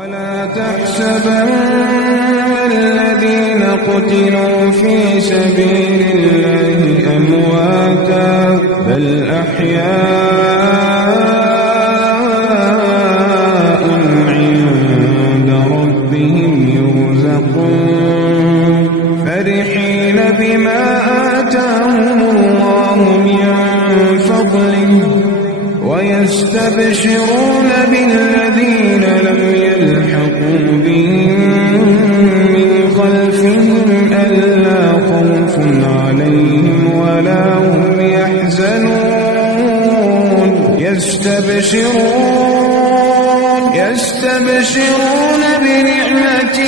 ولا تحسبن الذين قتلوا في سبيل الله أمواتا بل أحياء عند ربهم يرزقون فرحين بما آتاهم الله من فضله ويستبشرون بالذين لم يلحقوا بهم من خلفهم ألا خوف عليهم ولا هم يحزنون يستبشرون بنعمة